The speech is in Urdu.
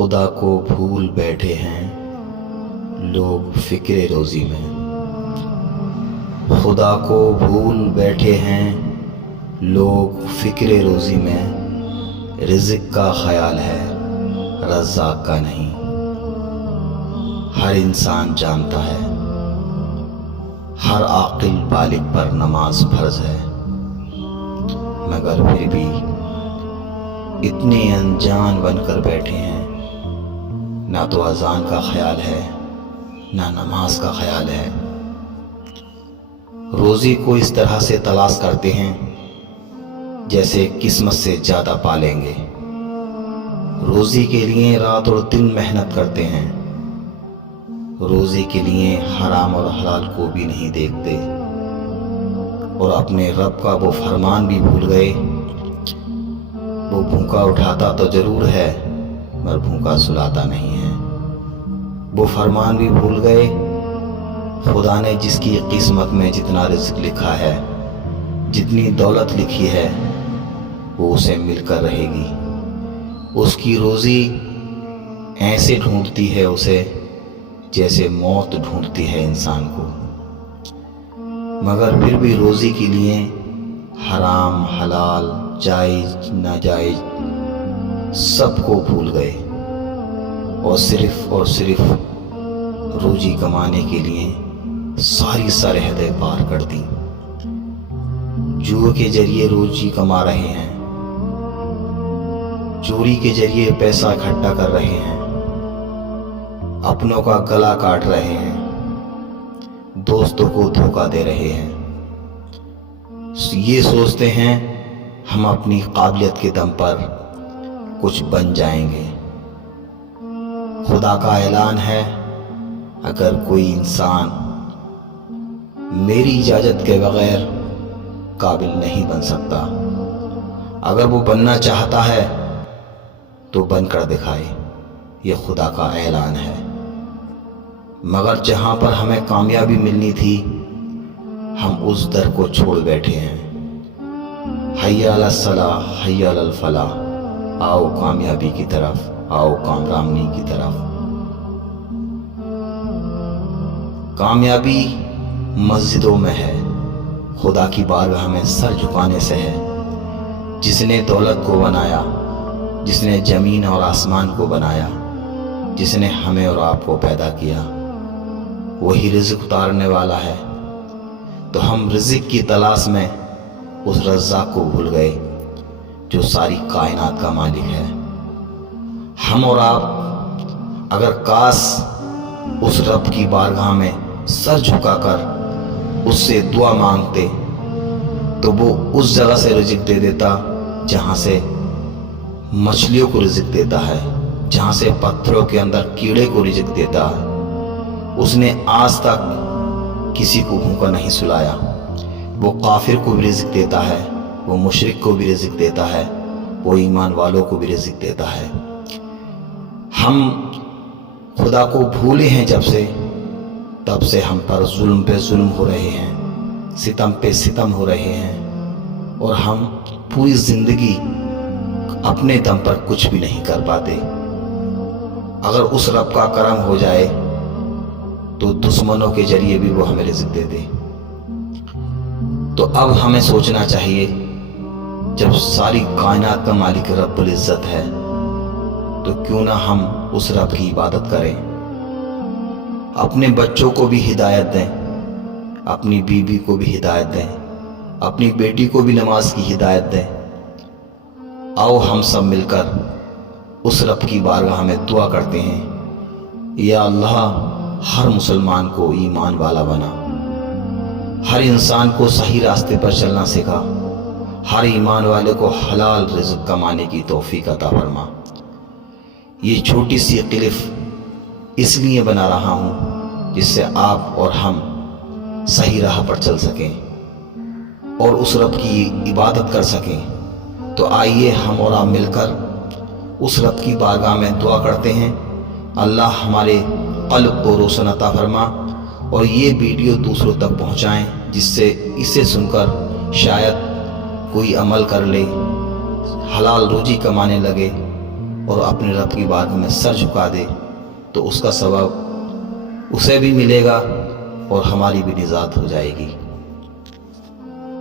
خدا کو بھول بیٹھے ہیں لوگ فکر روزی میں، خدا کو بھول بیٹھے ہیں لوگ فکر روزی میں، رزق کا خیال ہے رزاق کا نہیں۔ ہر انسان جانتا ہے ہر عاقل بالغ پر نماز فرض ہے، مگر پھر بھی اتنے انجان بن کر بیٹھے ہیں، نہ تو اذان کا خیال ہے نہ نماز کا خیال ہے۔ روزی کو اس طرح سے تلاش کرتے ہیں جیسے قسمت سے زیادہ پالیں گے، روزی کے لیے رات اور دن محنت کرتے ہیں، روزی کے لیے حرام اور حلال کو بھی نہیں دیکھتے، اور اپنے رب کا وہ فرمان بھی بھول گئے۔ وہ بھوکا اٹھاتا تو ضرور ہے مگر بھوکا سلاتا نہیں ہے۔ وہ فرمان بھی بھول گئے، خدا نے جس کی قسمت میں جتنا رزق لکھا ہے، جتنی دولت لکھی ہے، وہ اسے مل کر رہے گی۔ اس کی روزی ایسے ڈھونڈتی ہے اسے جیسے موت ڈھونڈتی ہے انسان کو، مگر پھر بھی روزی کے لیے حرام حلال جائز ناجائز سب کو بھول گئے، اور صرف روزی کمانے کے لیے ساری سرحدیں پار کر دیں۔ جوئے کے ذریعے روزی کما رہے ہیں، چوری کے ذریعے پیسہ اکٹھا کر رہے ہیں، اپنوں کا گلا کاٹ رہے ہیں، دوستوں کو دھوکہ دے رہے ہیں۔ یہ سوچتے ہیں ہم اپنی قابلیت کے دم پر کچھ بن جائیں گے۔ خدا کا اعلان ہے، اگر کوئی انسان میری اجازت کے بغیر قابل نہیں بن سکتا، اگر وہ بننا چاہتا ہے تو بن کر دکھائے، یہ خدا کا اعلان ہے۔ مگر جہاں پر ہمیں کامیابی ملنی تھی ہم اس در کو چھوڑ بیٹھے ہیں۔ حی علی الصلاح حی علی الفلاح، آؤ کامیابی کی طرف، آؤ کامرانی کی طرف۔ کامیابی مسجدوں میں ہے، خدا کی بارگاہ میں سر جھکانے سے ہے۔ جس نے دولت کو بنایا، جس نے زمین اور آسمان کو بنایا، جس نے ہمیں اور آپ کو پیدا کیا، وہی رزق اتارنے والا ہے۔ تو ہم رزق کی تلاش میں اس رزاق کو بھول گئے جو ساری کائنات کا مالک ہے۔ ہم اور آپ اگر کاش اس رب کی بارگاہ میں سر جھکا کر اس سے دعا مانگتے تو وہ اس جگہ سے رزق دے دیتا جہاں سے مچھلیوں کو رزق دیتا ہے، جہاں سے پتھروں کے اندر کیڑے کو رزق دیتا ہے۔ اس نے آج تک کسی کو بھوکا نہیں سلایا۔ وہ کافر کو بھی رزق دیتا ہے، وہ مشرک کو بھی رزق دیتا ہے، وہ ایمان والوں کو بھی رزق دیتا ہے۔ ہم خدا کو بھولے ہیں جب سے، تب سے ہم پر ظلم پہ ظلم ہو رہے ہیں، ستم پہ ستم ہو رہے ہیں، اور ہم پوری زندگی اپنے دم پر کچھ بھی نہیں کر پاتے۔ اگر اس رب کا کرم ہو جائے تو دشمنوں کے ذریعے بھی وہ ہمیں رزق دے دے۔ تو اب ہمیں سوچنا چاہیے، جب ساری کائنات کا مالک رب العزت ہے تو کیوں نہ ہم اس رب کی عبادت کریں، اپنے بچوں کو بھی ہدایت دیں، اپنی بیوی کو بھی ہدایت دیں، اپنی بیٹی کو بھی نماز کی ہدایت دیں۔ آؤ ہم سب مل کر اس رب کی بارگاہ میں دعا کرتے ہیں، یا اللہ ہر مسلمان کو ایمان والا بنا، ہر انسان کو صحیح راستے پر چلنا سکھا، ہر ایمان والے کو حلال رزق کمانے کی توفیق عطا فرما۔ یہ چھوٹی سی کلپ اس لیے بنا رہا ہوں جس سے آپ اور ہم صحیح راہ پر چل سکیں اور اس رب کی عبادت کر سکیں۔ تو آئیے ہم اور آپ مل کر اس رب کی بارگاہ میں دعا کرتے ہیں، اللہ ہمارے قلب کو روشن عطا فرما، اور یہ ویڈیو دوسروں تک پہنچائیں جس سے اسے سن کر شاید کوئی عمل کر لے، حلال روزی کمانے لگے، اور اپنے رب کی بارگاہ میں سر جھکا دے تو اس کا ثواب اسے بھی ملے گا اور ہماری بھی نجات ہو جائے گی۔